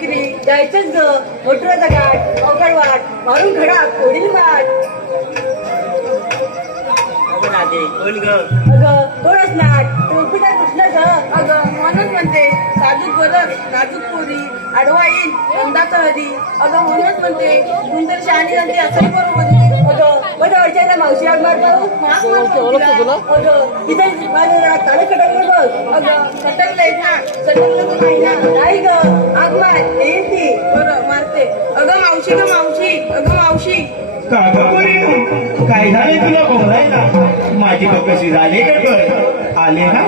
विक्री जायचंच ग मोटराचा घाट अवघड वाट मारून खडा कोडील वाट कोण ग अगं कोणच नाट पिता कुठलं ग अगं म्हणून म्हणते साजूक बरं नाजूक पोरी आडवा येईल अंदाचा हरी अगं म्हणूनच म्हणते सुंदर शहाणी जाते असंही बरोबर अगं माझ्या वरच्या मावशी आग मारतो अगं तिथे माझ्या ताळे खटकले बघ अगं खटकलंय ना सटकलं नाही ग आग मार येईल ती बरं मारते अगं मावशी ग मावशी अगं मावशी काय झाले तुला बोलायला माझी कशी झाली का आले ना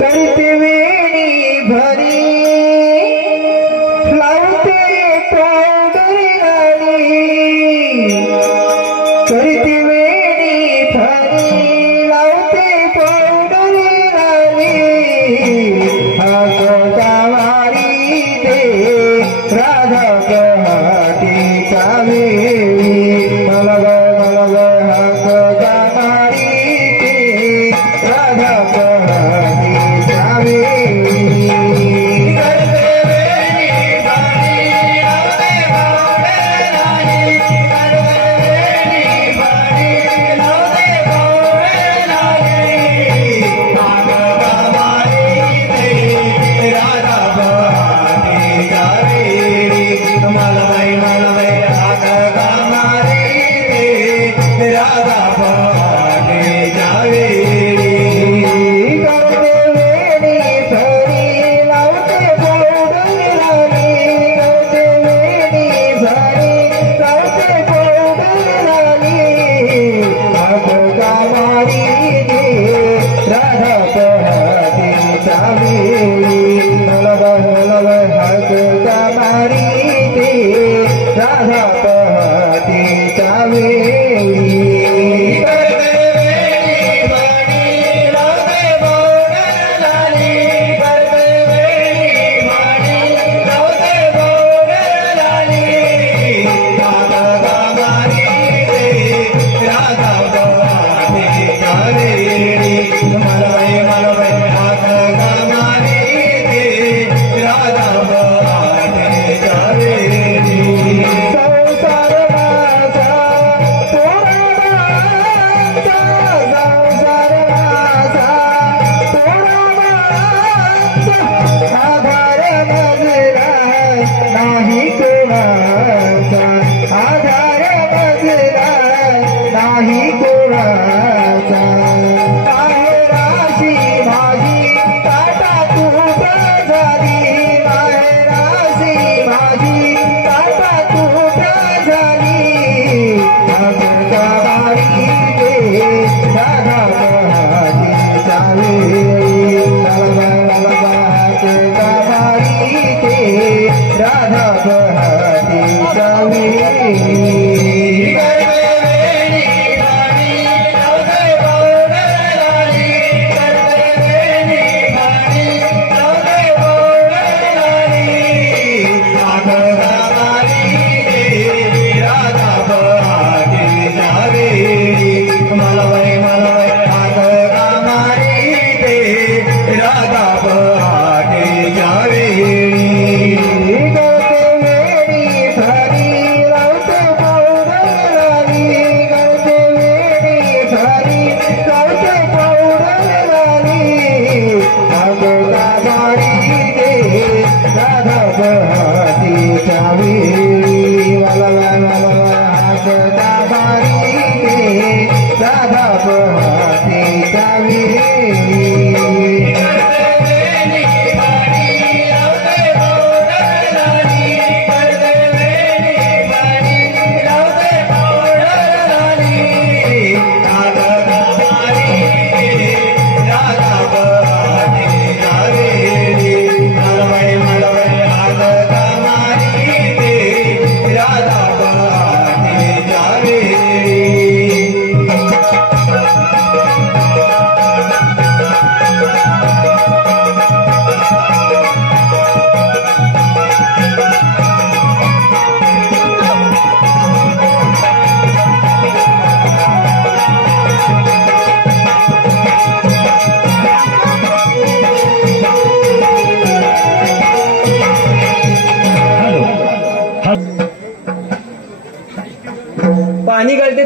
करते वेणी भरी लावते पावडरी करते वेणी भरी लावते पावडरी हसतावारी दे राधा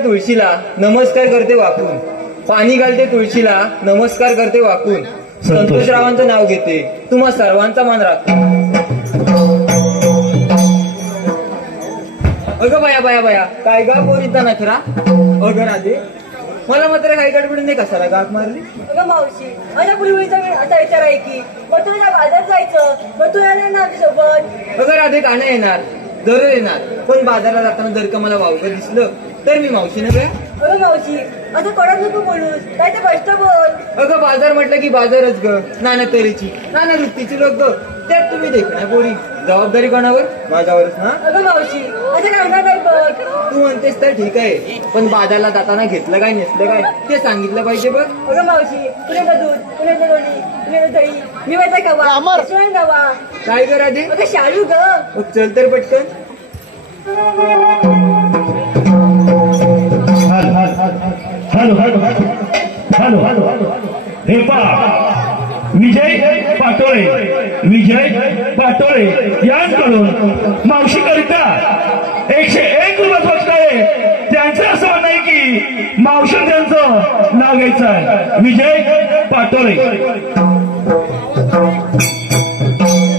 तुळशीला नमस्कार करते वाकून, पाणी घालते तुळशीला नमस्कार करते वाकून, संतोषरावांचं नाव घेते, तुम्हा सर्वांचा मान राखते. अगं बया बया बया, काय गा पोरीचा नखरा. अगं राधे, मला मात्र काही गडबडीने कशाला गाक मारली. अगं मावशी, माझ्या पूर्वीचा वेळ असा विचार आहे की मथुरेला बाजारात जायचं, मथुराला ना सोबत. अगं राधे, का नाही येणार, जरूर येणार, पण बाजाराला जाताना जर का मला वावगं दिसलं तर मी मावशीने बया. अगं मावशी, असं कडक नको बोलूस, काय ते स्पष्ट बोल. अगं बाजार म्हटलं की बाजारच ग, नाना तऱ्हेची नाना वृत्तीची लोक ग, त्यात तुम्ही देखण्या पोरी. जबाबदारी कोणावर? माझ्यावरच ना. अगं मावशी, असं काय होणार नाही बघ. तू म्हणतेस तर ठीक आहे, पण बाजारला जाताना घेतलं काय नेसलं काय ते सांगितलं पाहिजे बघ. अगं मावशी, पुण्याचं दूध, पुण्याचं लोणी, पुण्याचं दही, मी माझा खवा, शिवाय रवा. काय करा दे. अगं शालू ग. मग चल तर पटकन. Hello hello hello hello hello. हे पा विजय पाटोळे यांकडून मावशी करिता 101 रुपये बक्षीस आहे. त्यांचं असं म्हणणं आहे की मावशी त्यांचं नाव घ्यायचं आहे. विजय पाटोळे.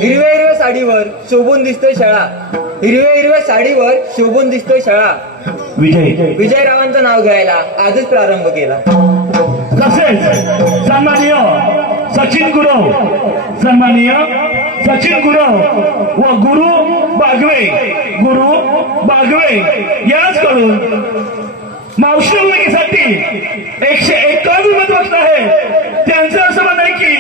हिरव्या हिरव्या साडीवर शोभून दिसतोय शाळा, हिरव्या हिरव्या साडीवर शोभून दिसतोय शाळा. विजयरावांचं नाव घ्यायला आजच प्रारंभ केला. तसेच सन्माननीय सचिन गुरव व गुरु बागवे याचकडून मावशी उमेदीसाठी 151 रुपये बक्षीस आहे. त्यांचं असं म्हणणं आहे की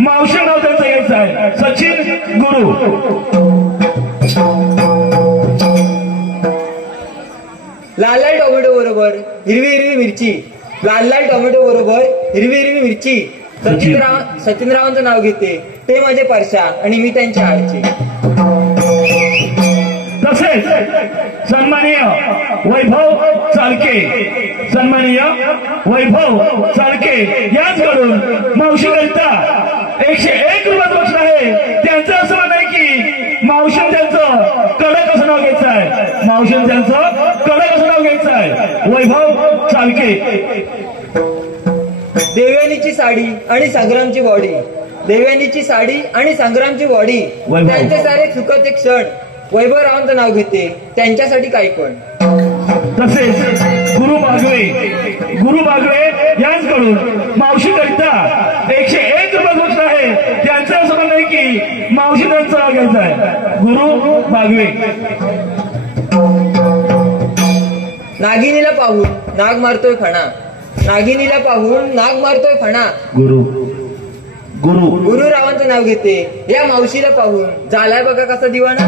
मावशी नाव त्यांचं घ्यायचं आहे. सचिन गुरु. लाल लाल टोमॅटो बरोबर हिरवी हिरवी मिरची, लाल लाल टोमॅटो बरोबर हिरवी हिरवी मिरची. सचिनरावांचं नाव घेते, ते माझे परशा आणि मी त्यांच्या आडचे. तसेच सन्माननीय वैभव चालके याचकडून मावशी करिता 101 रुपये बक्षीस आहे. त्यांचं असं म्हणणं आहे की मावशी त्यांचं कडक असं नाव घ्यायचं आहे. वैभव चालके. देवयानीची साडी आणि संग्रामची बॉडी, देवयानीची साडी आणि संग्रामची बॉडी. त्यांचे सारे सुखद एक क्षण. वैभवरावांचं नाव घेते, त्यांच्यासाठी काय पण. तसेच गुरु बागवे यांकडून मावशी करिता 101 रुपये बक्षीस आहे. त्यांचं असं म्हणणं आहे की मावशी त्यांचं नाव घ्यायचं आहे. गुरु बागवे. नागिनीला पाहून नाग मारतोय फणा, नागिनीला पाहून नाग मारतोय फणा. गुरुरावांचं नाव घेते, या मावशीला पाहून झालाय बघा कसा दिवाना.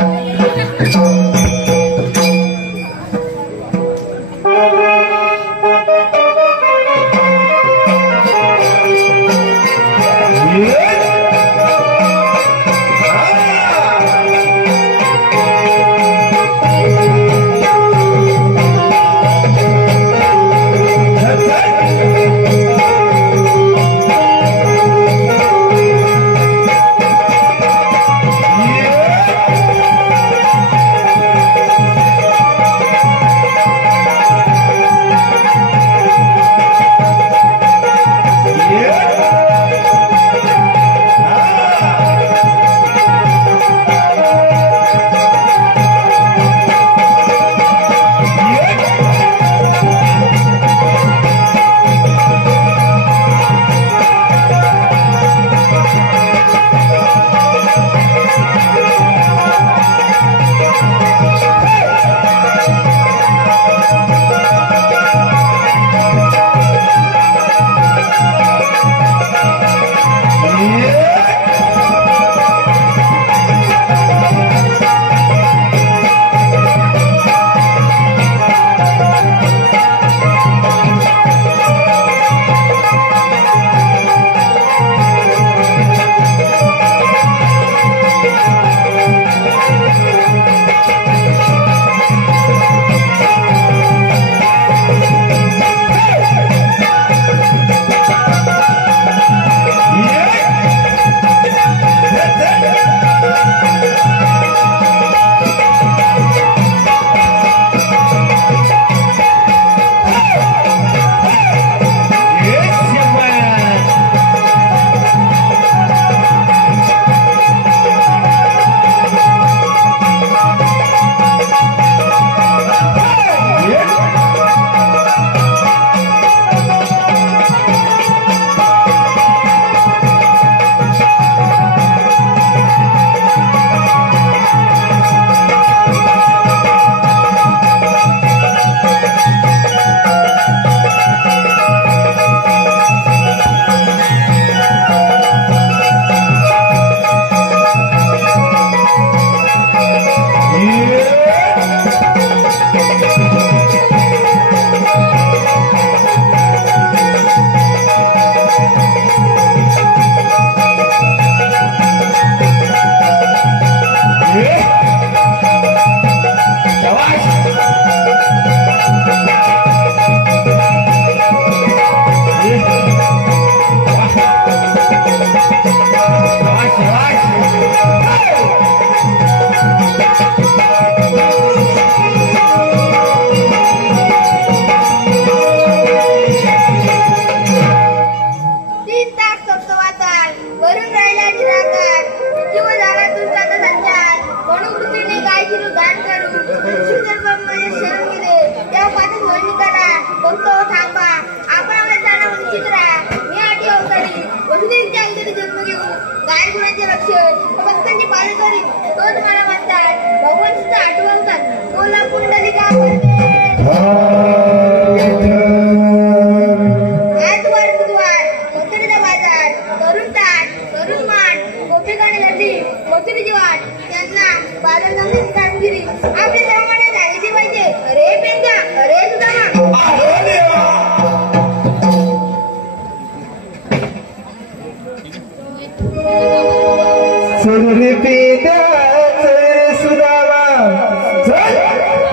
भक्तांची पालन करीन तोच मला म्हणतात भगवान सुद्धा आठवतात बोला पुंडलिका आजवार बुधवार मथुरेचा बाजार तरुण ताट तरुण माठ गोपिकाने धरली मथुरेची वाट त्यांना बाजार करण्याची कामगिरी आपल्या सर्वांना सांगितली पाहिजे. अरे पेंजा अरे सुदामा सुरभी पेंजा सुदामा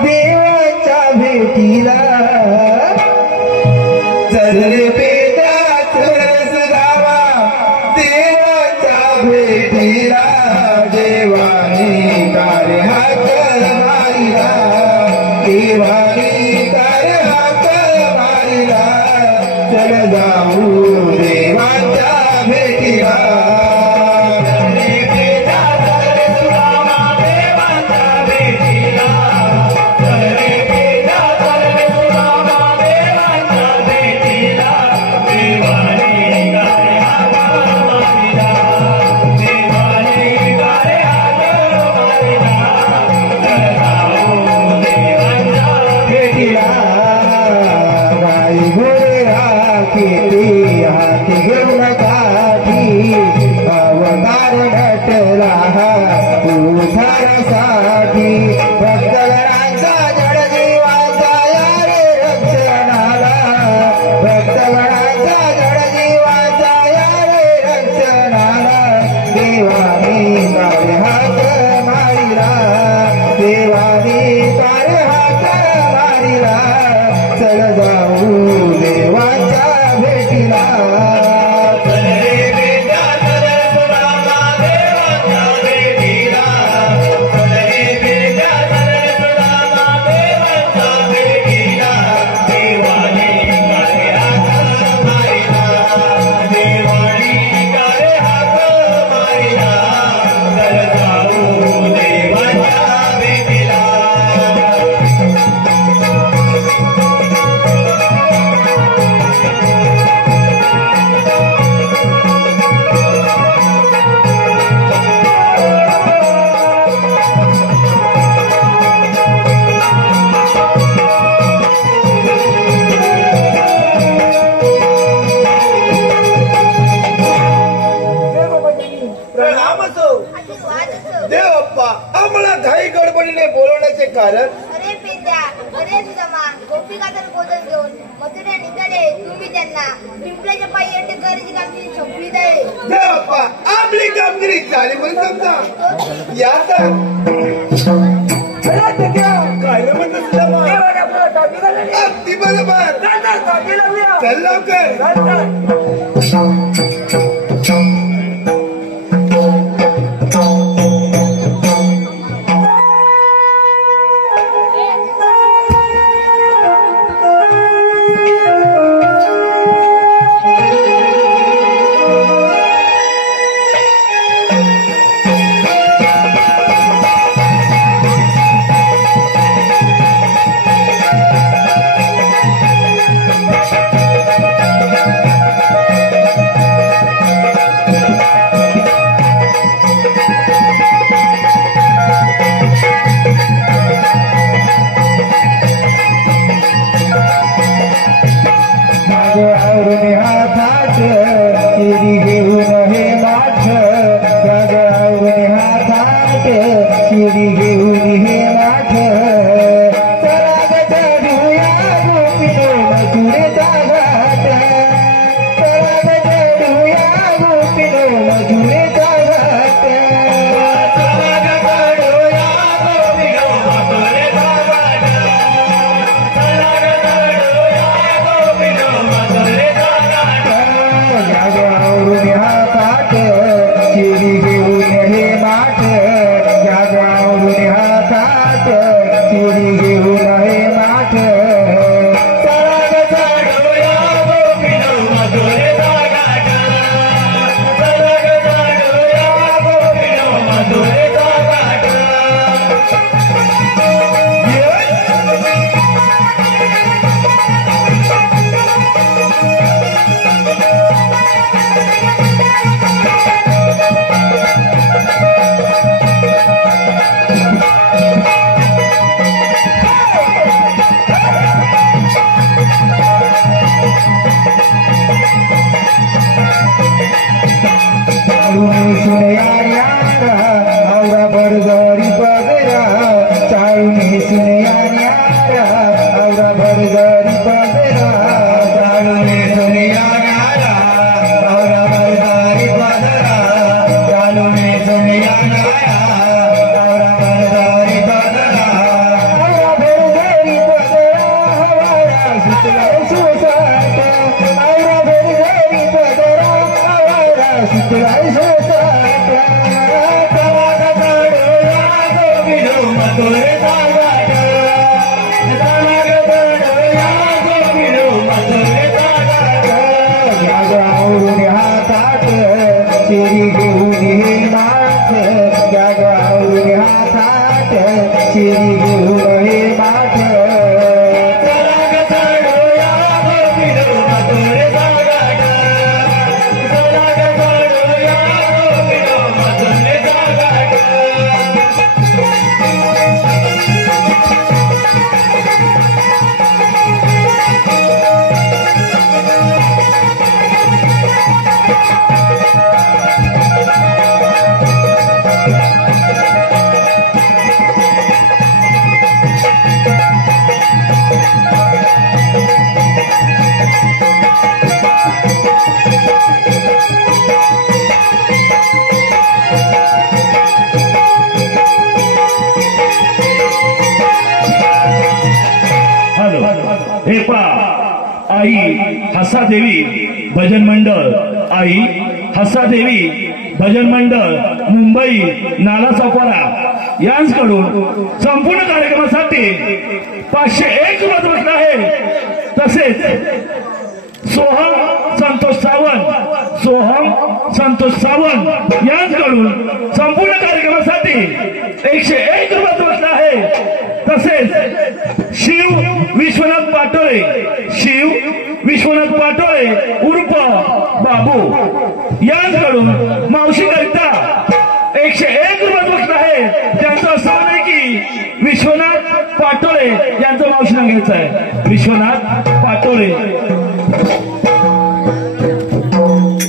देवाच्या भेटीला चरले पेंजा सुदामा देवाच्या भेटीला देवानी कार्य हात मारिला देवानी कार्य हात मारिला चल जाऊ देवाच्या भेटीला साठी भक्तगणांचा जडजीवाचा या रे रक्षणाला भक्तगणांचा जडजीवाचा या रे रक्षणाला देवानी कार्य हात मारिला देवानी कार्य हात मारिला चल जाऊ देवाच्या भेटीला आम्हाला घाई गडबडीने बोलवण्याचे कारण अरे पेंजा अरे सुदामा गोपिकाचं भोजन घेऊन मथुरा निघाले तुम्ही त्यांना पिंपळाच्या पायी अटक कामगिरी संपली जाईल. देवप्पा आपली कामगिरी झाली म्हणून समजा या तर काय म्हणतो सुदामा अगदी बरोबर चल लवकर यानाया आवरा मरदारी बदला आवरा बेरदेरी बदला हवारा सुतला सुसाट आवरा बेरदेरी बदला हवारा सुतला सुसाट तवागा काढूया गोविंदो मतोरे तागाट तवागा काढूया गोविंदो मतोरे तागाट जागा आवरून हातात चिरी घेऊन हे माठ जागा आवरून हातात चिरी घेऊन हे माठ तवागा काढूया गोविंदो मतोरे तागाट तवागा काढूया गोविंदो मतोरे तागाट हॅलो हे पा आई हसादेवी भजन मंडळ आई हसादेवी भजन मंडळ मुंबई नाला सापारा यांच्याकडून संपूर्ण कार्यक्रमासाठी 501 रुपये बसला आहे. तसेच सोहम संतोष सावंत यांच्याकडून संपूर्ण कार्यक्रमासाठी 101 रुपये बसला आहे. तसेच शिव विश्वनाथ पाटोळे उर्फ बाबू यांच्याकडून मावशीकरिता 101 रुपये बसला आहे. त्यांचं असं आहे की विश्वनाथ पाटोळे यांचं मावशी नाव घ्यायचं आहे. विश्वनाथ पाटोळे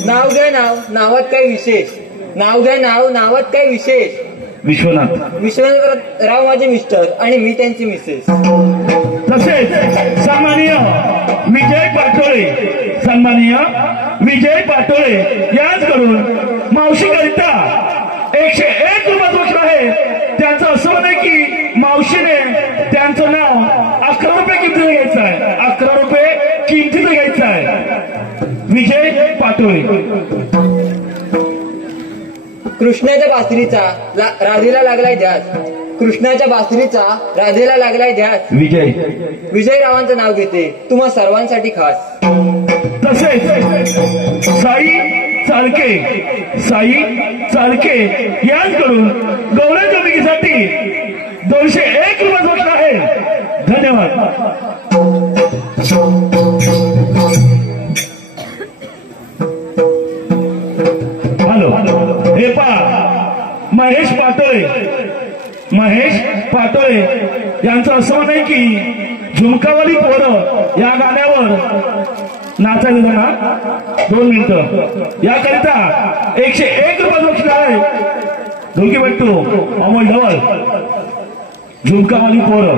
नाव घ्या नावात काय विशेष नाव घ्या नावात काय विशेष विश्वनाथ राव माझे मिस्टर आणि मी त्यांची मिसेस. तसेच सन्माननीय विजय पाटोळे यांच्याकडून मावशीकरिता 101 रुपये बसला आहे. त्यांचं असं आहे की मावशीने त्यांचं नाव 11 रुपये किमतीचं घ्यायचं आहे. 11 रुपये किमतीचं घ्यायचं आहे. विजय पाटोळे कृष्णाच्या बासरीचा राधेला लागलाय ध्यास विजयरावांचं नाव घेते तुम्हा सर्वांसाठी खास. तसेच साई चालके यांच्याकडून गौरव जमिनीसाठी 201 रुपये बसला आहे. धन्यवाद. हॅलो हे पा महेश पाटोळे यांचं असं म्हणणं आहे की झुमकावाली पोरं या गाण्यावर नाचायचं ना 2 मिनिटं याकरिता 101 रुपये बसला आहे. ढोलकी भेटतो अमोल ढवळ झुमकावाली पोरं.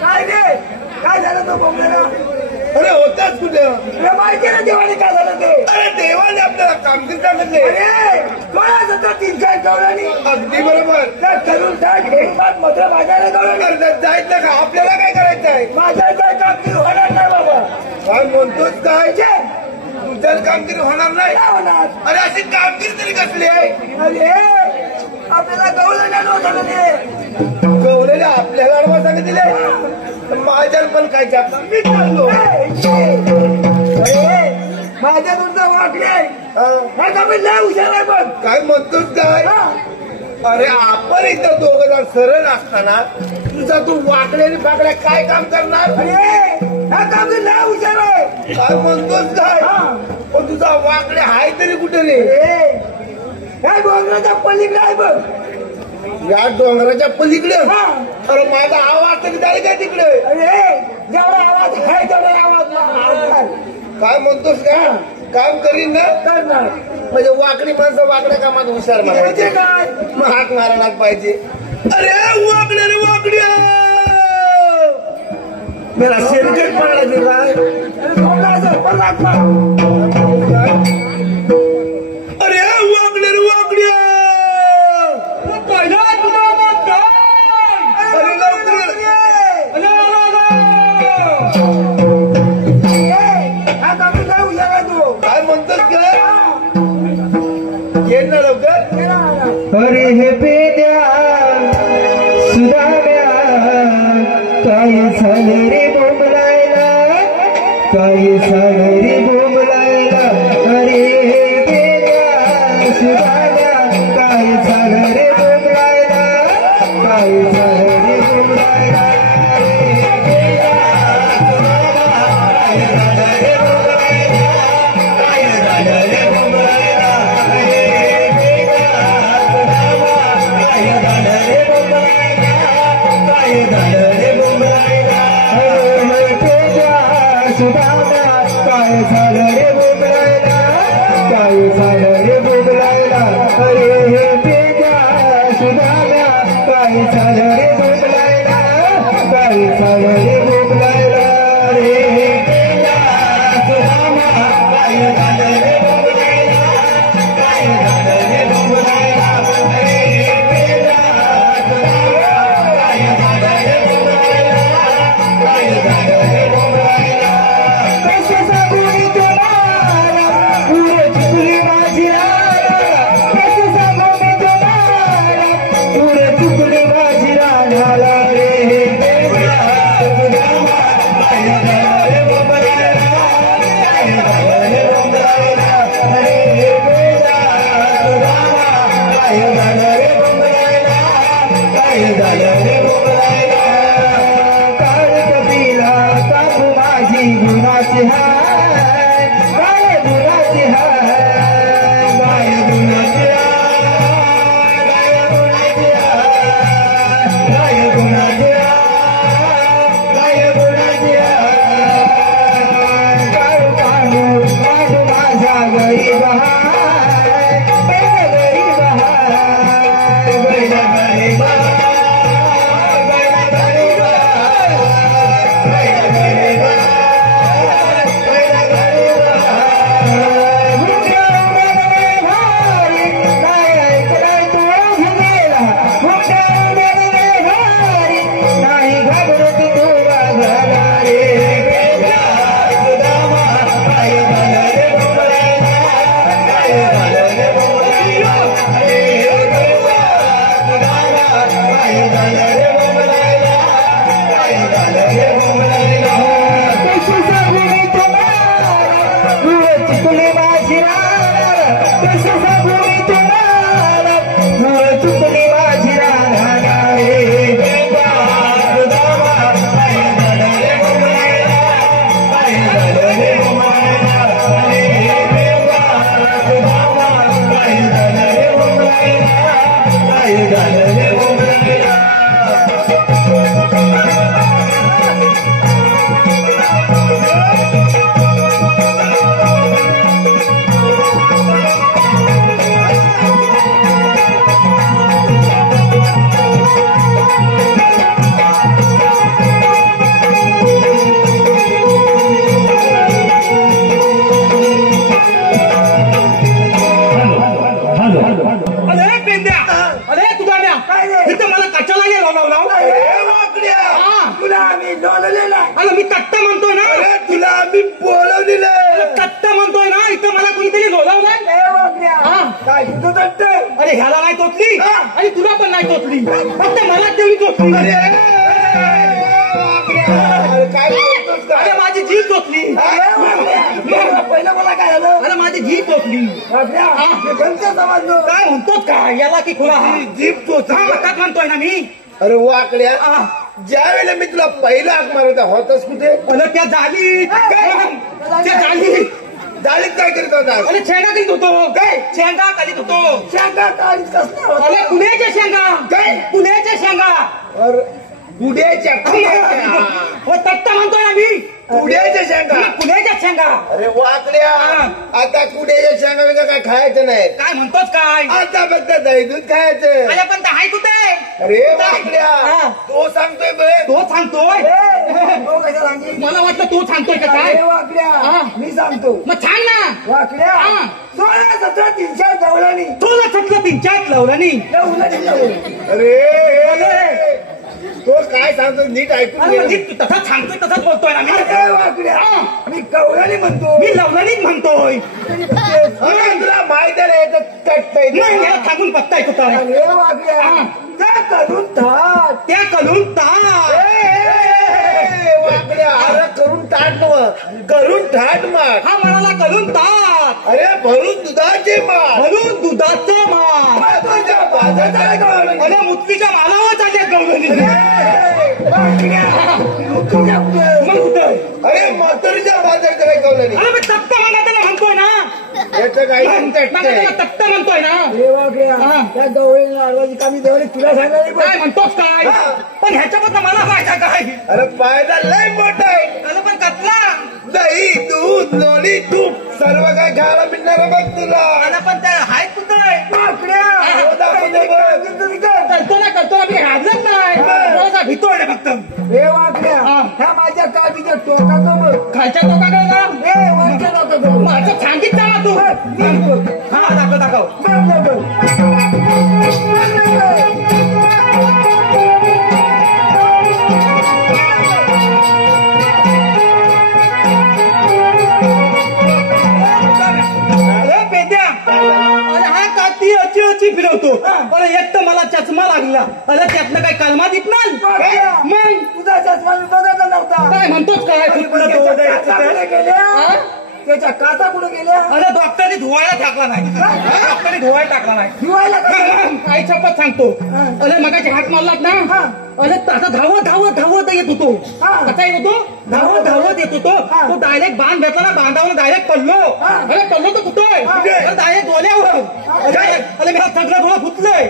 काय रे काय झालं तो बोंबलेला अरे होता होतास कुठं तुला माहिती ना देवाने काय झालं ते अरे देवाने आपल्याला कामगिरी सांगितले अरे कोणाच होतं 3-4 गवळणी अगदी बरोबर त्या तरुण साठ घेऊन मधलं माझ्याला गवळणी कर्जात जायचं का आपल्याला काय करायचं आहे माझ्या काय कामगिरी होणार नाही बाबा काय म्हणतोच काय तुझ्या कामगिरी होणार नाही काय होणार अरे अशी कामगिरी तरी कसली आहे अरे आपल्याला गवळणी नव्हतं ते गवलेल्या आपल्याला अडवा सांगितले माझ्या पण काय छापला मी चाललो माझ्या तुमचा वाकडे हा कमी लय हुशार आहे बघ काय म्हणतोस काय अरे आपण इथं दोघं जण सरळ असताना तुझा तू वाकड्याने पाकड्या काय काम करणार अरे हा कमी लय हुशार आहे काय म्हणतोस काय पण तुझा वाकडे हाय तरी कुठे रे ह्या डोंगराच्या पलीकडे आहे बघ या डोंगराच्या पलीकडे अरे माझा आवाज तरी जाईल काय तिकडे अरे जेवढा आवाज आहे तेवढा आवाज काय म्हणतोस का काम करीन ना करणार म्हणजे वाकडी माणसं वाकड्या कामात हुशार म्हणजे मारायचे काय मग हाक मारायला पाहिजे अरे वाकड्या रे वाकड्या मेरा शेरकेट पडला तुला अरे सोडा पण लागला अरे वाकड्या रे वाकड्या पहिला तुझा मत अरे लवकर हा कमी लय हुशार आहे तू काय म्हणतोस का ये ना लवकर अरे हे पेद्या सुधाव्या काय झालं रे बोंबलायला काय झालं रे बोंबलायला अरे हे पेद्या सुधाव्या काय झालं रे बोंबलायला काय झालं रे बोंबलायला काय झालं रे बोंबलायला काय झालं रे बोंबलायला अरे हे पेद्या सुधाव्या काय झालं रे बोंबलायला काय झालं रे बोंबलायला अरे हे पेद्या सुधाव्या काय झालं रे बोंबलायला काय झालं रे बोंबलायला अरे हे पेद्या सुधाव्या काय झालं रे बोंबलायला काय झालं रे बोंबलायला पैसे सांगून तुम्हाला पुढे चुकली माझी राधा पैसे सांगून तुम्हाला पुढे चुकली माझी राधाला रे गुणाची हाय गाय गुणाची हाय गाय गुणाची हाय गाय गुणाची हाय गाय गुणाची हाय गाय गुणाची हाय काढू काढू काढू माझा गरीब हाय बैल गरीब हाय बैल गरीब हाय बैल गरीब हाय बैल गरीब लोलावला अरे वाकड्या हा. तुला आम्ही लोललेला अरे मी तट्ट म्हणतोय ना अरे तुला आम्ही बोलवलेलं तट्ट म्हणतोय ना इथं मला कोणीतरी लोलावलाय ए वाकड्या हा. काय तुझं दट्ट अरे ह्याला नाही तोचली हा. आणि तुला पण नाही तोचली फक्त मला तेवढी तोचली अरे काय बोलतोस अरे काय माझी जीभ तोचली पहिलं मला काय झालं अरे माझी जीभ तोचली वाकड्या हा. मी गंज समजलो काय म्हणतोच काय याला की खुला हा जीभ तोच मकात म्हणतोय ना मी अरे वाकड्या हा. ज्या वेळेला मी तुला पहिला हाक मारत होतास कुठे अरे त्या जालीत त्या जालीत जाळीत काय करीत होतास अरे शेंगा करीत होतो काय शेंगा करीत होतो शेंगा काढीत कसला होता अरे पुण्याच्या शेंगा काय? पुण्याच्या शेंगा अरे पुढ्याच्या हो तट्ट म्हणतोय ना मी पुढ्याच्या शेंगा पुण्याच्या शेंगा अरे वाकड्या हा. आता कुड्याच्या शेंगा वेगळं काय खायचं नाही काय म्हणतोच काय आता फक्त दही दूध खायचं अरे पण ते आहे कुठे अरे वाकड्या हा. तो सांगतोय बघ तो सांगतोय तो कसा सांगेल मला वाटलं तू सांगतोय का काय अरे वाकड्या हा. मी सांगतो मग सांग ना वाकड्या हा. 16-17 जवळानी तुला छटलं पिंचात लावलं अरे तो काय सांगतो नीट ऐकून अरे घे. म्हणजे तू तसंच सांगतोय तसंच बोलतोय ना मी अरे वाकड्या हा. मी कवळानी म्हणतो मी लवलनीच म्हणतोय अरे तुला माहिती आहे ना याचं तट्ट आहे. नाही याला सांगून बघताय तू तर अरे वाकड्या हा. त्या करून थाट त्या कलून ता ए, वाकड्या अरे करून टाट मग करून ठाट माग हा म्हणाला कलून तात अरे भरून दुधाचे माग म्हणून दुधाचं मान तुझ्या बाजारात आहे का? अरे मुतलीच्या मालावर चालल्या गवळणी मग कुठं अरे म्हातारीच्या बाजारात काय कवलं नाही अरे मी तट्ट म्हणा त्याला म्हणतोय ना याचं काही मग तट्ट त्याला आहे. तट्ट म्हणतोय ना अरे वाकड्या हा. त्या गवळीला अडवायची कामी देवळी तुला सांगायला काय म्हणतोस काय पण ह्याच्याबद्दल मला फायदा काय अरे फायदा लय मोठा आहे अरे पण कसला दही दूध लोणी तूप सर्व काय खायला मिळणार बघ तुला अरे पण त्या हाय कुठं हो, दाखव दे बघ. करतो ना मी हाजरच नाही मला भीतोय रे फक्त हे वाकड्या हा. ह्या माझ्या काबीच्या टोकाचं बघ खायच्या तो का गं? हे वरच्या टोकाचं बघ माझं सांगितलं ना तू हा दाखव दाखव अरे पेद्या अरे हा काठी अची फिरवतो अरे एक तर मला चष्मा लागला अरे त्यातनं काय कलमा दित नाही मग तुझा चष्मा मी बघायला नव्हता काय म्हणतोच काय कुठलं तो काचा कुठे गेल्या हा? त्याच्या काचा कुठे गेल्या अरे डॉक्टरने धुवायला टाकला नाही डॉक्टरने धुवायला टाकला नाही शिवायला का आई शपथ सांगतो अरे मगाची हात मारलात ना अरे आता धावत धावत धावत येत होतो कसा येत होतो धावत धावत येत होतो तो डायरेक्ट बांध घेतला ना बांधावर डायरेक्ट पडलो अरे पडलो तर कुठोय डायरेक्ट डोल्यावर अरे मी सगळं डोळं फुटलंय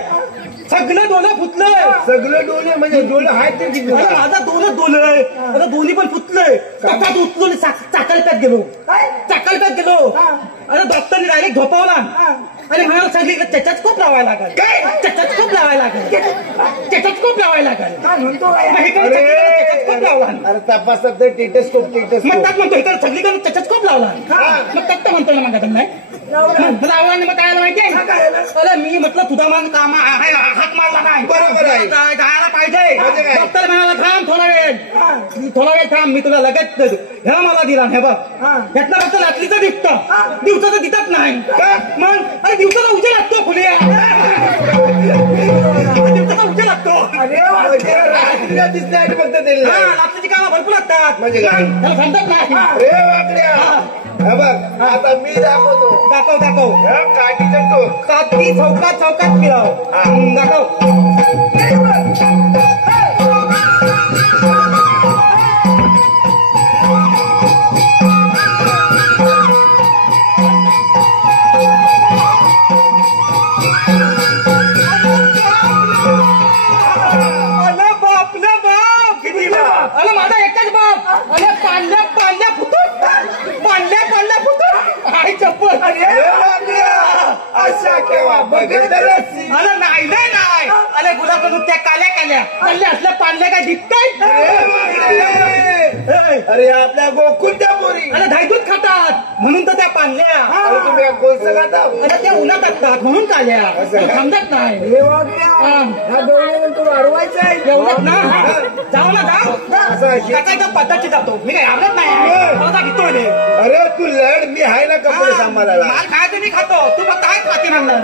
सगळं डोळं फुटलंय सगळं डोळे म्हणजे डोळे आहेत तर किती अरे माझा दोनच डोलंय अरे दोन्ही पण फुटलंय तसाच उचलून चाकलप्यात गेलो चाकलप्यात गेलो अरे डॉक्टरने डायरेक्ट झोपावला अरे म्हणाला सगळीकडे चचास्कोप लावायला लागल काय? चचास्कोप लावायला लागल चचास्कोप लावायला लागल काय म्हणतो काय मग इकडे सगळीकडे चचास्कोप लावला अरे तपासत टेटस्कोप मग टेटस्कोप त्यात म्हणतो इकडे सगळीकडे चचास्कोप लावला मग तत्त म्हणतो ना मग नाही लावला मग काय आलं माहितीये अरे मी म्हटलं तुझा मान काम हात मारला नाही बरोबर आहे. जायला पाहिजे म्हणजे काय? डॉक्टर म्हणाला थांब थोडा वेळ थांब मी तुला लगेच ह्या मला दिला हे बघ ह्यातलं फक्त रात्रीचं दिसतं दिवसाचं दिसत नाही मग अरे दिवसाचा उजे लागतो फुले दिवसाचा उजे लागतो अरे रात्रीला दिसणार फक्त ते हा रात्रीची कामं भरपूर लागतात म्हणजे काय? त्याला समजत नाही अरे वाकड्या हे बघ आता मी दाखवतो दाखव दाखव ह्या काठीचं टोक काठी चौकात फिराव दाखव अरे बाप किती बाप अरे माझा एकच बाप अरे पांढऱ्या फुटून आई चप्पल अरे वाकड्या अशा केव्हा बघितलंच अरे नाही अरे गुलाब त्या काल्या पल्ल्या असल्या पांढऱ्या काय दिसतंय अरे आपल्या गोकुळच्या पोरी अरे धायदूत खातात म्हणून तर त्या पांढऱ्या अरे तुम्ही असं खाता आता त्या उन्हात असतात म्हणून चालल्या असं. समजत नाही हे वागल्या ह्या गवळीला तू वाढवायचा आहे एवढंच ना जाऊ ना जाऊ असं आहे. त्याचा एकदम पद्धतची जातो मी काही आवडत नाही मला घेतोय रे. अरे तू लढ मी आहे ना कपडे सांभाळायला माल काय तुम्ही खातो तू फक्त काय खाती म्हणलं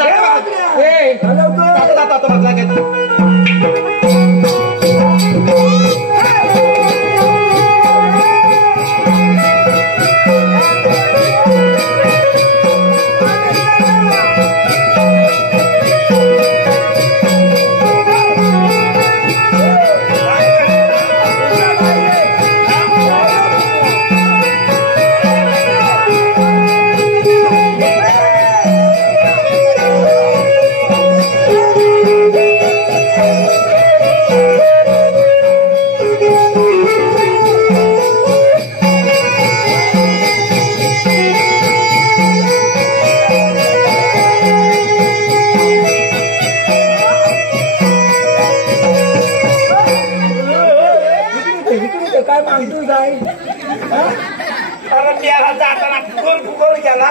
काय मागतोय काय अरे त्याला जाताना फुगोल गेला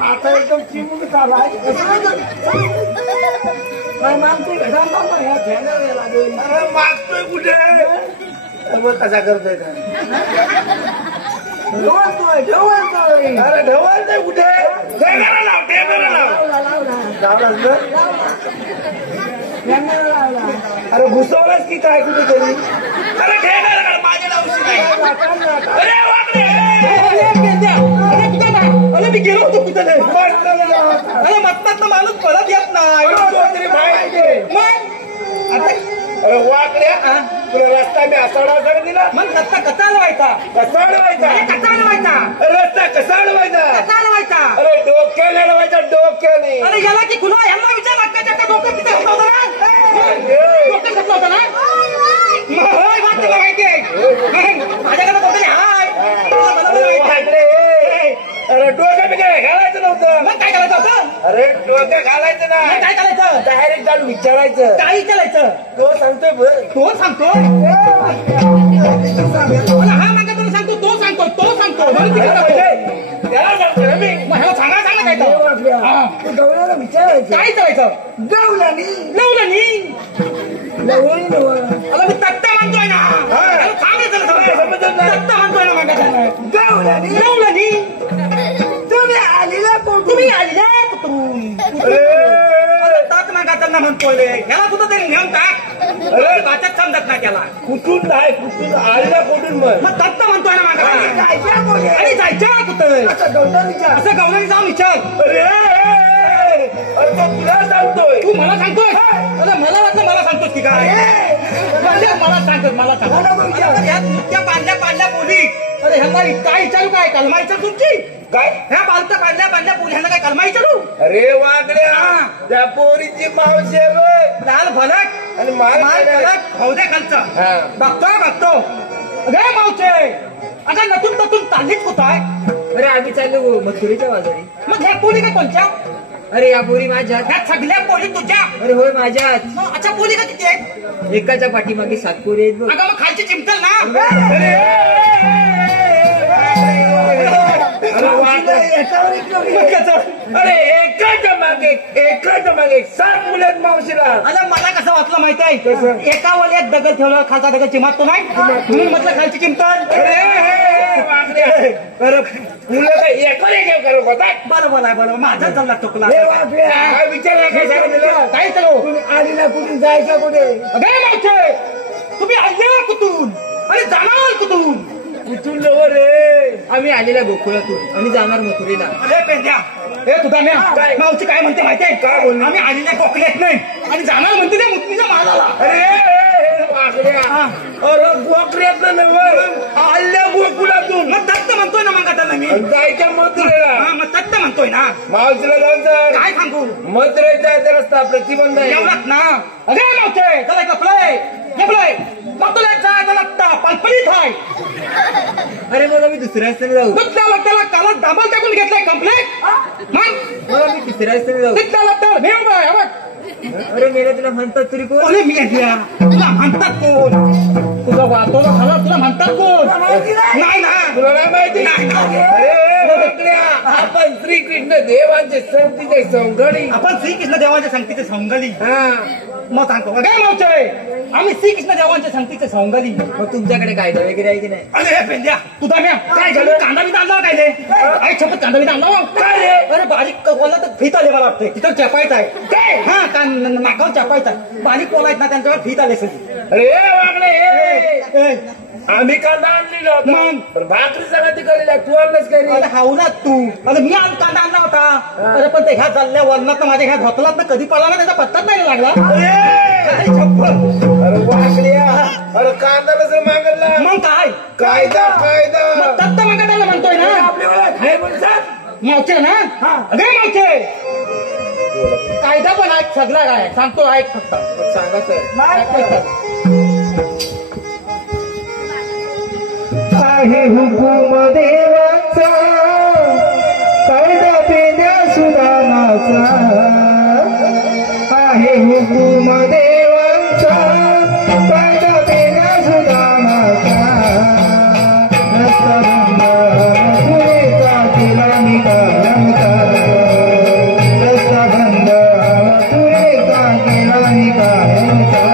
आता एकदम चिमून चालाय काय मागतोय ह्या झेंड्याला लागेल अरे मागतोय कुठे बघ कसा करतोय का ढवळतोय अरे ढवळ नाही कुठे टेबलला लाव टेबलला लाव लावलास ना अरे घुसवलास की काय कुठे तरी अरे टेबलला माझ्या लावशी नाही अरे वाकडे अरे मी गेलो होतो कुठे अरे मत्तात माणूस परत येत नाही मग अरे वाकड्या तुला रस्ता मी असाडा दिला मग रस्ता कसा अडवायचा कसा अडवायचा कसा अडवायचा रस्ता कसा अडवायचा कसा अडवायचा अरे डोक्याने अडवायचा डोक्याने अरे याला की खुला यांना विचार नाटकाच्या डोकं तिथे घातलं होतं ना डोकं घातलं होतं ना मग होय वाटतं मला माहितीये माझ्याकडे कोणतरी हाय तुला बरोबर माहिती आहे. अरे डोक्या बिकाय घालायचं नव्हतं मग काय करायचं होतं अरे डोक्या घालायचं मग ना काय करायचं डायरेक्ट जाऊन विचारायचं काय विचारायचं तो सांगतोय बरं तो सांगतो मला हा मागा तुला सांगतो तो सांगतो बरं तिकडे जातो. त्याला सांगतोय ना मी मग ह्याला सांगा काय तर हा. गवळ्याला विचारायचं काय करायचं गवल्यानी लावलं नी अरे मी तत्ता म्हणतोय ना अरे सांगायचं तत्ता म्हणतोय ना मागा गवल्यानी लावलं नी तुम्ही आलेला कोण तुम्ही आले कुठून अरे तात मागायचं ना म्हणतोय रे ह्याला कुठं तरी नेऊन टाक अरे भाषात समजत नाही त्याला कुठून नाही कुठून आलेला कुठून मग तत्ता म्हणतोय ना मागा जायच्या कोणी आणि जायचं कुठं असं गवळ्या विचार असं गवळणी जाऊन विचार अरे अरे तो तुला सांगतोय तू मला सांगतोय अरे मला वाटलं मला सांगतोस की काय म्हणजे मला सांगतोस मला सांगतो अरे ह्या नुसत्या पांढऱ्या बोली अरे ह्यांना काय विचारू काय कलमा विचार तुमची काय ह्या बालता पांढऱ्या बोली ह्यांना काय कलमा विचारू अरे वागड्या त्या पोरीची मावशी आहे बघ. लाल फलक आणि माल माल फलक हौद्या खालचा हा. बघतो अरे मावचे अगं नतून ततून चाललीच कुठं आहे अरे आम्ही चाललो मथुरेच्या बाजारी. मग ह्या पोली का कोणच्या अरे या पोरी माझ्यात. ह्या सगळ्या पोली तुझ्या अरे होय माझ्यात. मग अच्छा पोली का किती आहेत एकाच्या पाठीमागे 7 पोरी आहेत बघ. अगं मग खालची चिमटल ना अरे एकाच्या मागे 7 मुलं आहेत मावशीला. अरे मला कसं वाटलं माहिती आहे कसं? एका वर एक दगड ठेवलं खालचा दगड चिमाटतो नाही म्हणून म्हटलं खालची चिमटल अरे वागड्या. अरे मुलं काय एकर एक करत होतात. बरोबर आहे बरोबर माझाच जमला चुकला काय विचारला काय सांगितलं काय चलो आली ना कुठे जायचं कुठे अगे मावचे तुम्ही आले कुठून अरे जाणार कुठून कुठून नव रे. आम्ही आलेल्या गोकुळातून आणि जाणार मथुरेला. अरे पेंद्या हे तुझा म्या मावची काय म्हणते माहितीये काय बोलली? आम्ही आलेल्या कोकल्यात नाही आणि जाणार म्हणते त्या मुतनीच्या मालाला अरे वागड्या. अरे गोकऱ्यातलं नव्हे आल्या गोकुळातून. मग दत्त म्हणतोय ना मग आता मी जायच्या मथुरेला. हा मग दत्त म्हणतोय ना मावशीला जायचं काय सांगू मथुरेत जायचा रस्ता प्रतिबंध आहे. एवढाच ना अगे मावचे चला गपलय मग तुला जायचं लागतं पलपलीत आहे अरे मग आम्ही दुसऱ्या रस्त्याने जाऊ. दुसऱ्या लागताला काला दाबल टाकून घेतलाय कंप्लेंट मग आम्ही तिसऱ्या रस्त्याने जाऊ. तिथल्या लागतं नेम बाय बघ अरे मेला तुला म्हणतात तरी कोण. अरे मी घ्या तुला म्हणतात कोण तुझा वाटोला झाला तुला म्हणतात कोण नाही ना तुला काय माहिती नाही ना. अरे वागड्या. आपण श्रीकृष्ण देवांचे संगतीचे संगडी आपण श्रीकृष्ण देवांच्या संगतीचे संगली हा मग सांगतो काय मावचे आम्ही श्रीकृष्ण देवांच्या संगतीचे संगली. मग तुमच्याकडे कायदा वगैरे आहे की नाही? अरे हे पेंद्या तुझा म्या काय झालं कांदा बी आणला काय रे आई छपत कांदा बी आणला काय रे अरे बारीक बोलला तर फीत आले मला वाटतंय तिथं चपायचं आहे काय हा नाकावर चपायचं आहे बारीक बोलायचं ना त्यांच्यावर फीत आले सगळी. अरे वागले आम्ही कांदा आणलेला मग? पण भाकरी सगळ्या करेल तू आणलंच काय रे? अरे हाऊ ना तू अरे मी कांदा आणला होता अरे पण ते ह्या चालल्या वरणात माझ्या ह्या धोतलात कधी पळाला ना त्याचा पत्ताच नाही लागला. अरे छप्पर अरे वागल्या अरे कांदा कसं मागला मग काय कायदा कायदा तत्त मागायला म्हणतोय ना आपल्याला खाय म्हणतात मावचे ना अरे मावचे कायदा पण ऐक सगळा काय सांगतो ऐक फक्त सांगा सर. आहे हुकुम देवाचा कायदा पेद्या सुदानाचा आहे हुकुम देवाचा कायदा पेद्या सुदानाचा रस्ताबंद मथुरेचा केला निकालांचा रस्ताबंद मथुरेचा केला निकालांचा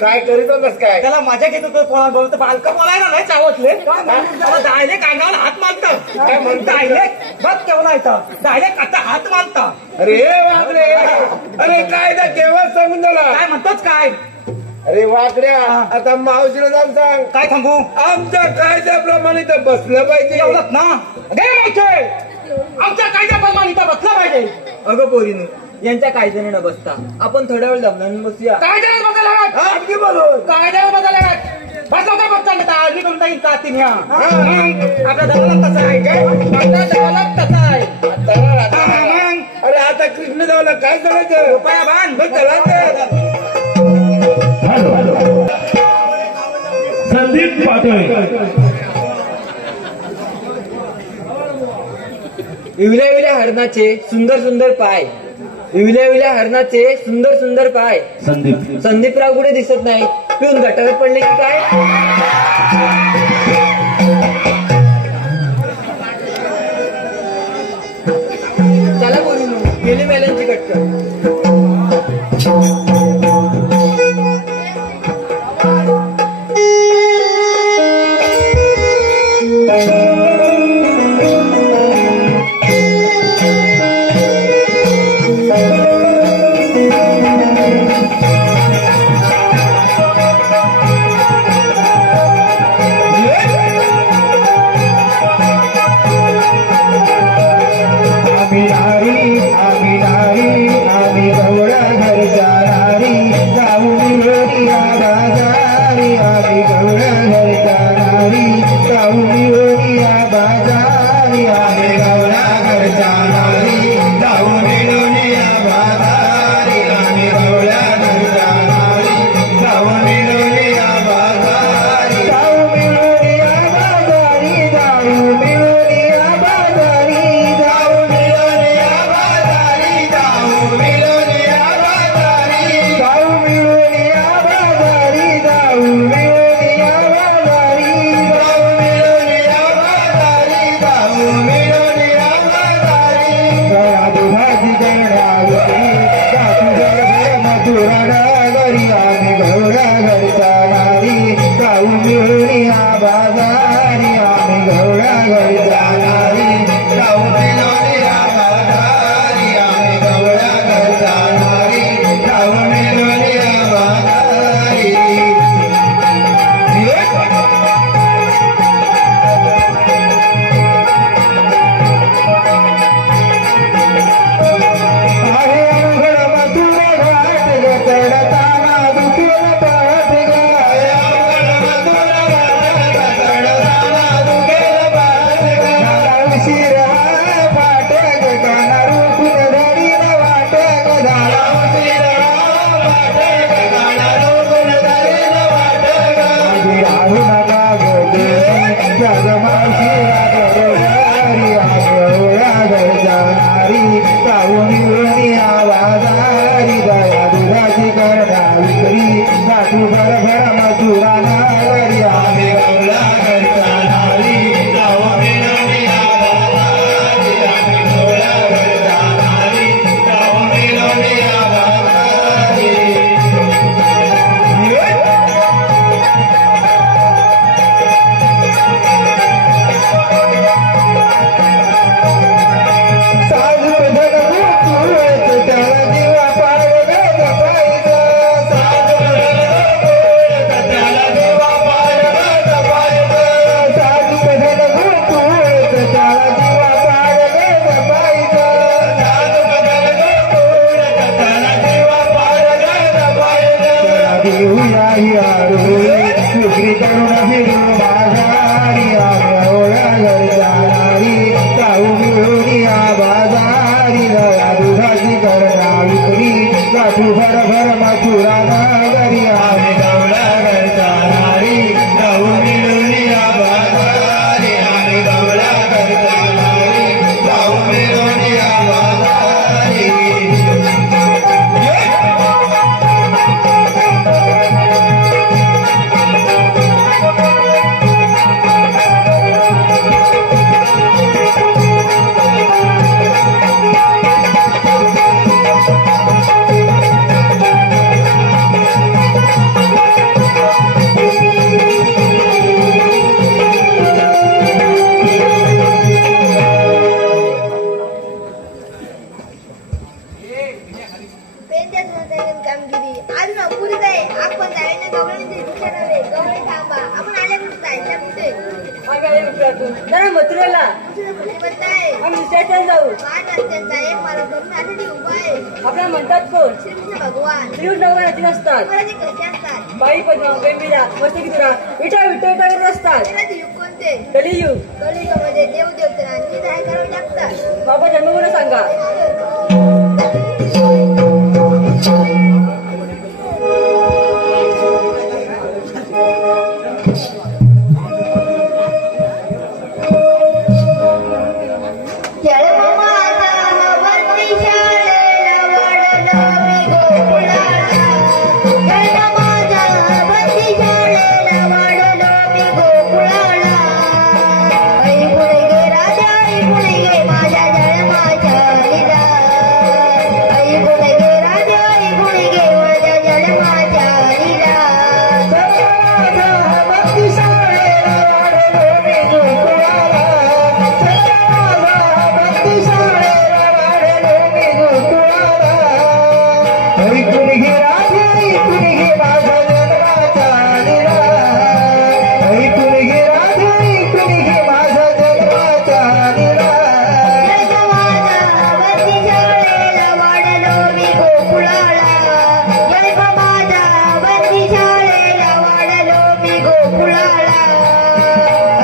काय करीत होतास काय त्याला मजा घेत होतो बोलतो बालका बोलायला नाही चावतले डायरेक्ट अंगावर हात मारतात काय म्हणतो? डायरेक्ट बघ केवढा येतं डायरेक्ट आता हात मारता अरे वागले अरे कायदा केव्हा सांगून झाला काय म्हणतोच काय अरे वाकड्या आता मावशीला जाऊन सांग काय सांगू आमच्या कायद्याप्रमाणे तर बसलं पाहिजे एवढंच ना गे मावचे आमच्या कायद्याप्रमाणे इथं बसलं पाहिजे. अगं पोरीनो यांच्या कायद्याने न बसता आपण थोड्या वेळ दमनानं बसूया. कायद्यावर बदल अगदी बरोबर कायद्यावर बदल बस लवकर बस चालत आडणी करून टाईन का तीन ह्या आपल्या दलालात तसं आहे काय आपल्या दलालात तसं आहे मग अरे आता कृष्ण देवाला काय करायचं रुपया बांध मग चला तर. संदीप पाटोळे. विवल्या विवल्या हरणाचे सुंदर सुंदर पाय, विवल्या विवल्या हरणाचे सुंदर सुंदर पाय. संदीपराव कुठे दिसत नाही, पिऊन गटारात पडले की काय? चला बोलू मग, गेली मेल्यांची कटकट. जरा मथुरेला आम्ही विषयाच्या जाऊ. आपल्या म्हणतात कोण? श्रीकृष्ण भगवान असतात. बाई पद्मा बेंबिरा मस्तकिरा विठा विठ्ठल करत असतात. कलियुग कलियुगामध्ये देव देवतांना काय करावे लागतात. बाबा जन्मगुण सांगा. गोकुळाला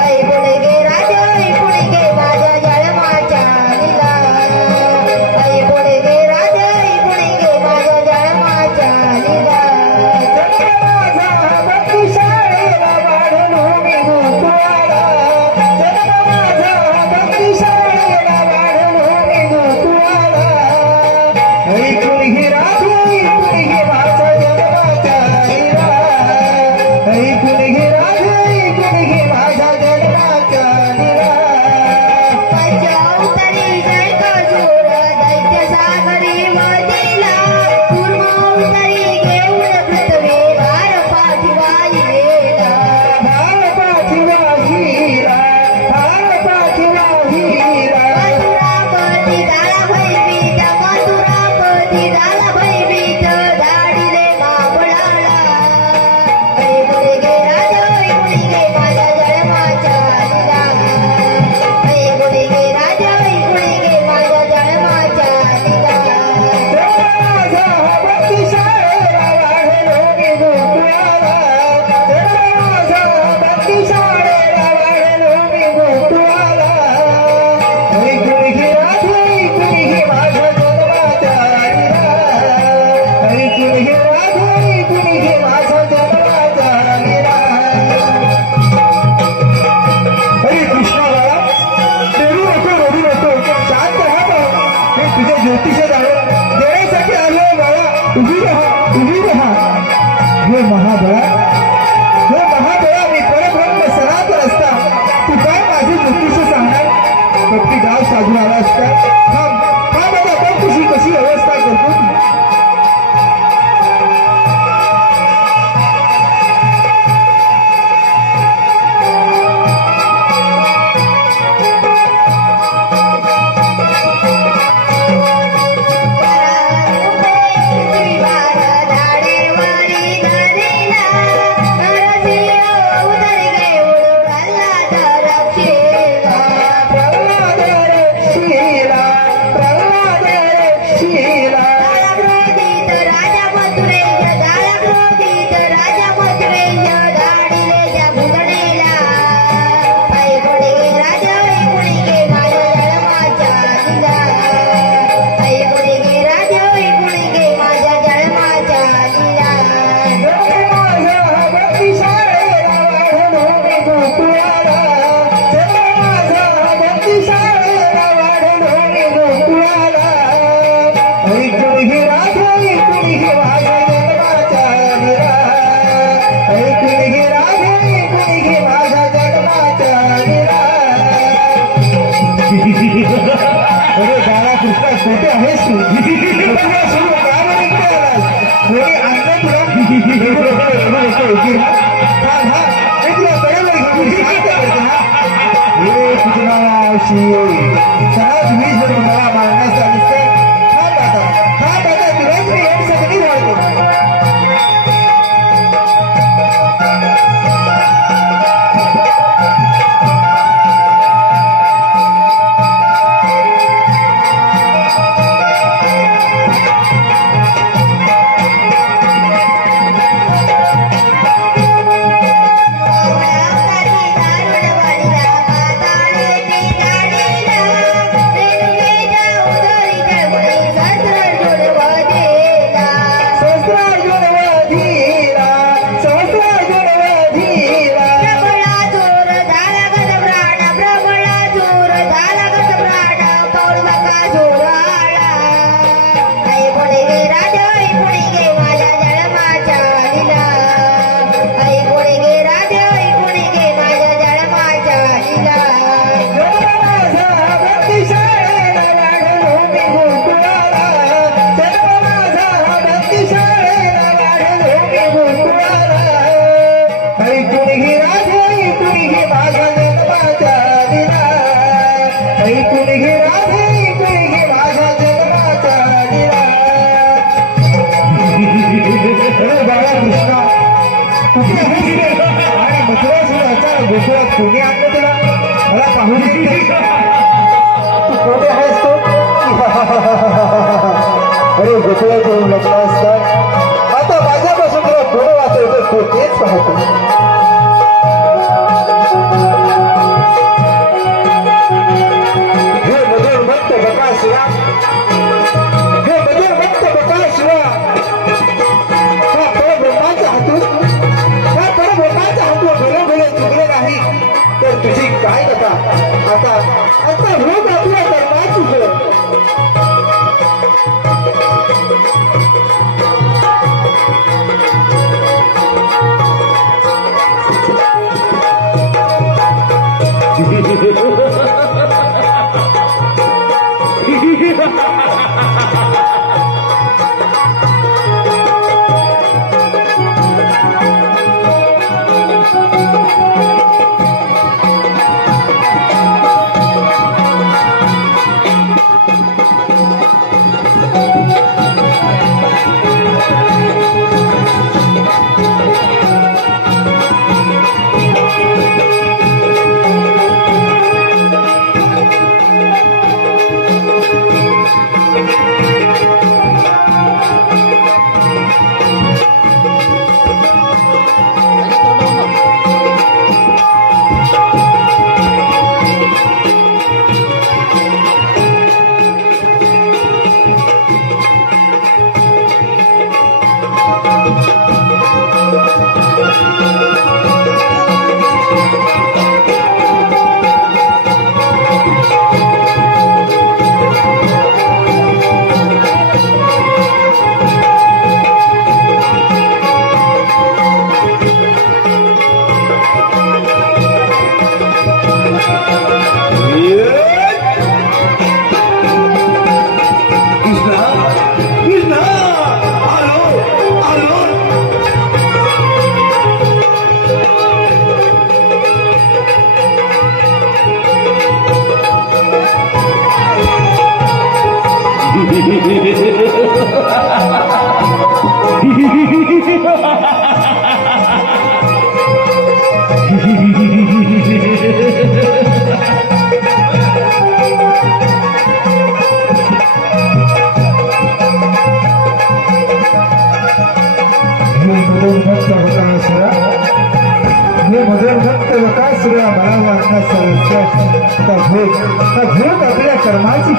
आई पुढे गे राजा आई पुढे गे माझ्या जळमाच्या लीला आई पुढे गे राजा आई पुढे गे माझ्या जळमाच्या लीला भक्ती शाळेला वाढलो मी गोकुळाला भक्ती शाळेला वाढलो मी गोकुळाला ऐकून ही राधे ऐकून ही माझा जन्माचा लीला ऐकून ही राधे ऐकून ही माझा जन्माचा लीला पंचअवतारी जय गजोर दैत्य सागरी वदिला कूर्मावतारी घेऊन पृथ्वी भार पाठीवाई गेला भारताची हीरा मथुरापती झाला भयभीत मथुरापती झाला भयभीत दाढीले मावळाला आई पुढे गे राजा आई पुढे गे माझ्या जळमाच्या लीला आई पुढे गे राजा आई पुढे गे माझ्या जळमाच्या लीला भक्ती शाळेला वाढलो मी गोकुळाला भक्ती शाळेला वाढलो मी गोकुळाला ऐकून ही राधे ऐकून ही माझ्या जन्माचा लीला ऐकून ही राधे ऐकून ही माझ्या जन्माचा लीला हरे कृष्णा बाळा रडू नको रडू नको शांत हा बा मी तुझे ज्योतिष देण्यासाठी आलो बाळा उभी रहा हे महाबळा मी परब्रह्म सनातन असता तू काय माझे ज्योतिष सांगणार भक्ती गाव साधून आला असता हा माझा बघ तुझी कशी व्यवस्था करतो ती अरे बाळा कृष्णा कोठे आहेस तू कोणी आणलं सहज वीज मला मारण्यास दिसते हा दादा तुरंत मी यांच्यासाठी वाढतो गोकुळात कोणी आणलं तुला मला पाहून तू कोठे आहेस तो अरे गोकुळात येऊन लग्न असतात आता माझ्यापासून तुला कोण वाचवतो तो तेच पाहतो हे चुकले नाही तर तुझी काय कथा आता आता रोज आपल्या कर्माची आपल्या कर्माची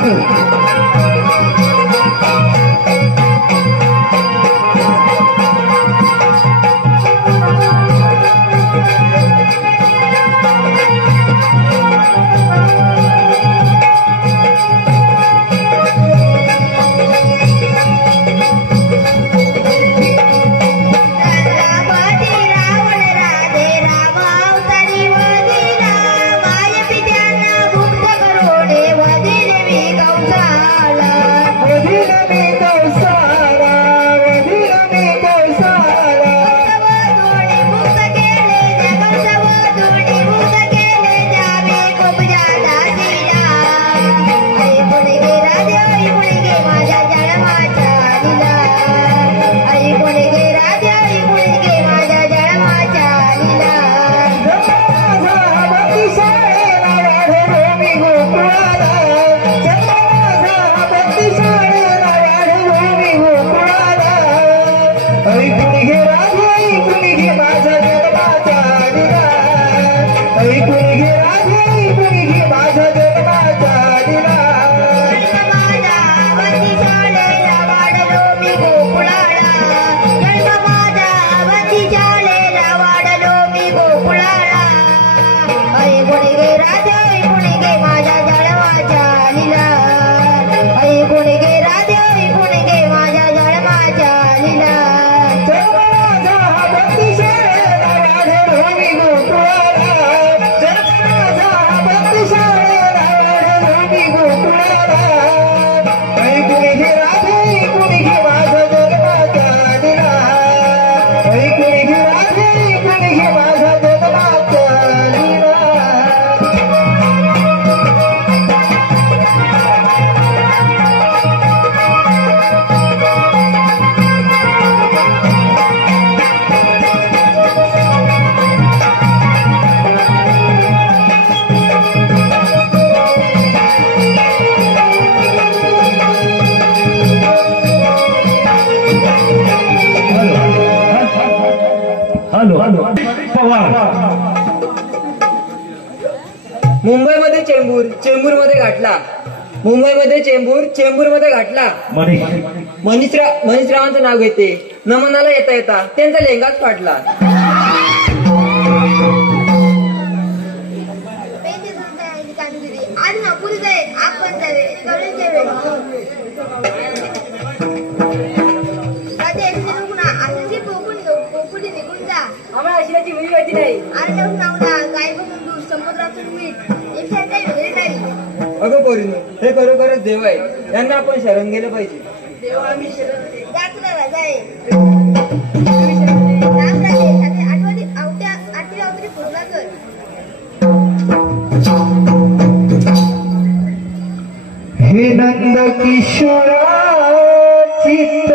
मुंबईमध्ये चेंबूर, चेंबूरमध्ये घाटला. मुंबईमध्ये चेंबूर, चेंबूरमध्ये घाटला. मनीषरावांचं नाव घेते. नमनाला येता येता त्यांचा लेंगाच फाटला. गणपतराव मीठ याशिवाय काही वेगळे नाही. अगं पोरीनो, हे खरोखरच देव आहे. त्यांना आपण शरण गेलं पाहिजे. देवा आम्ही शरण येतो. त्या तुला राजा आहे. रामराजे साठी आठवी अवतरी पूर्ण कर. हे नंद किशोरा चित्त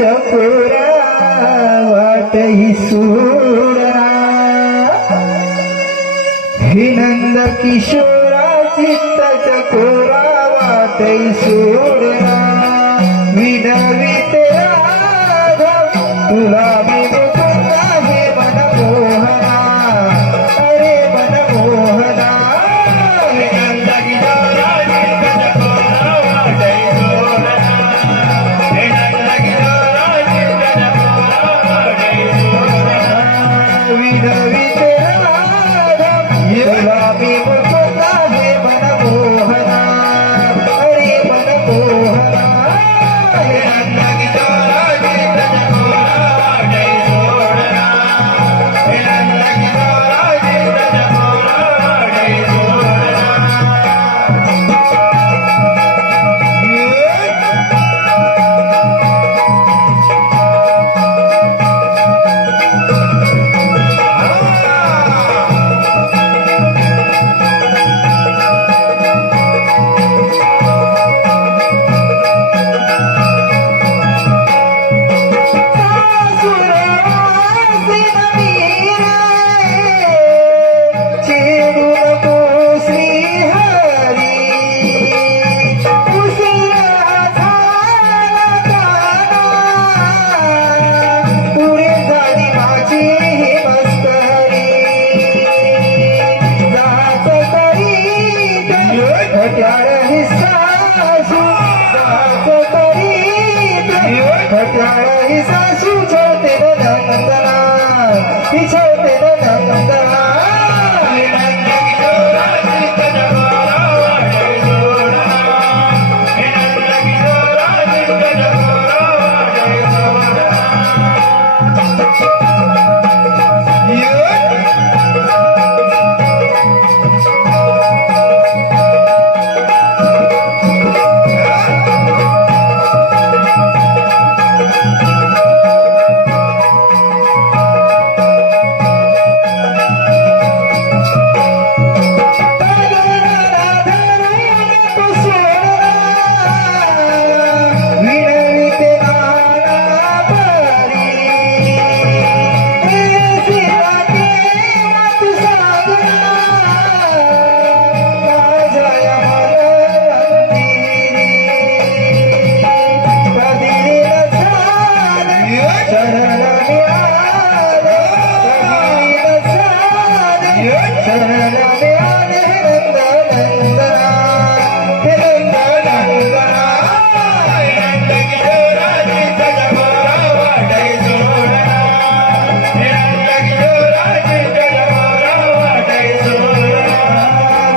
चकोरा वाटही सोडा. हे नंद किशोरा चित्त चकोरा वाटही सोडा. विनविते राघव तुला मी मुकुंदा हे मन मोहना. अरे मन मोहना. हे नंद किशोरा चित्त चकोरा वाटही सोडा. हे नंद किशोरा चित्त चकोरा वाटही सोडा.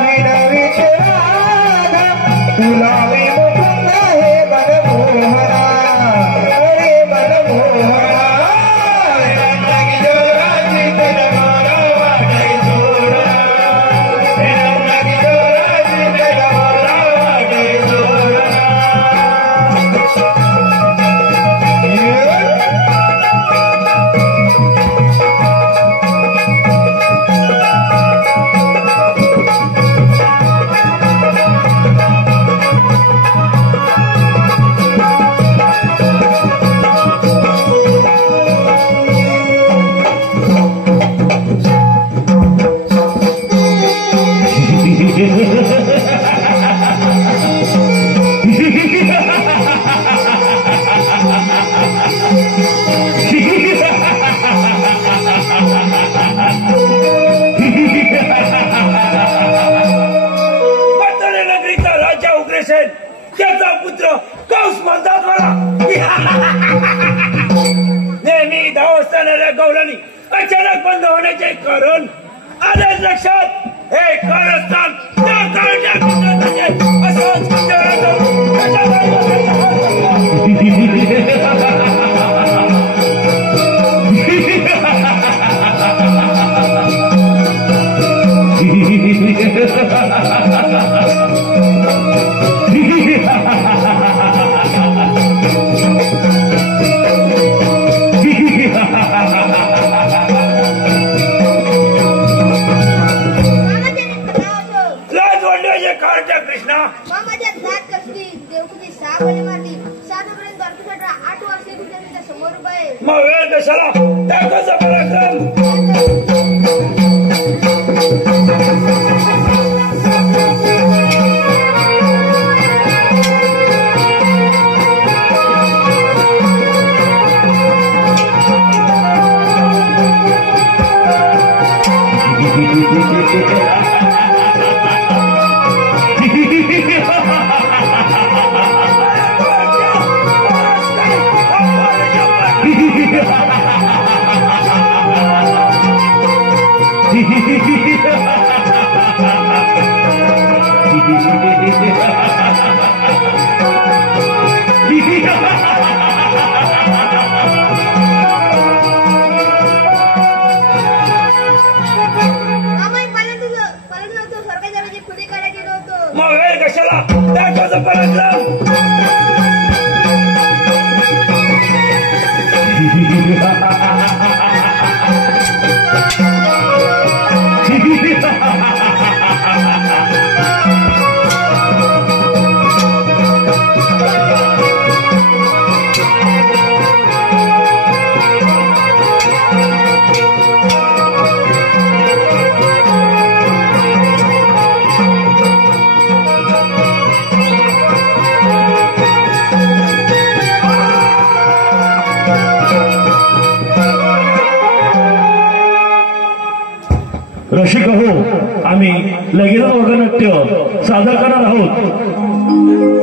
विनविते राघव तुला मी मुकुंदा हे मन मोहना. अरे मन मोहना. हे नंद किशोरा चित्त चकोरा वाटही सोडा. हे नंद किशोरा चित्त चकोरा वाटही सोडा. त्याचा पुत्र कौस म्हणतात मला. नेहमी धाव असताना गौलानी अचानक बंद होण्याचे कारण आले लक्षात. हे कारस्थान त्या काळच्या असंच लाजवंड्याचे कारच्या कृष्णा मामाच्या जात कसली देवकुती 6 गोळी मारली 7पर्यंत बरकटा 8 वाजले तुझ्या तिच्या 100 रुपये मग वेळ कशाला त्याचा पराक्रम मग वेळ कशाला त्याचा पराक्रम रसिक हो आम्ही लगेच वर्गनाट्य सादर करणार आहोत.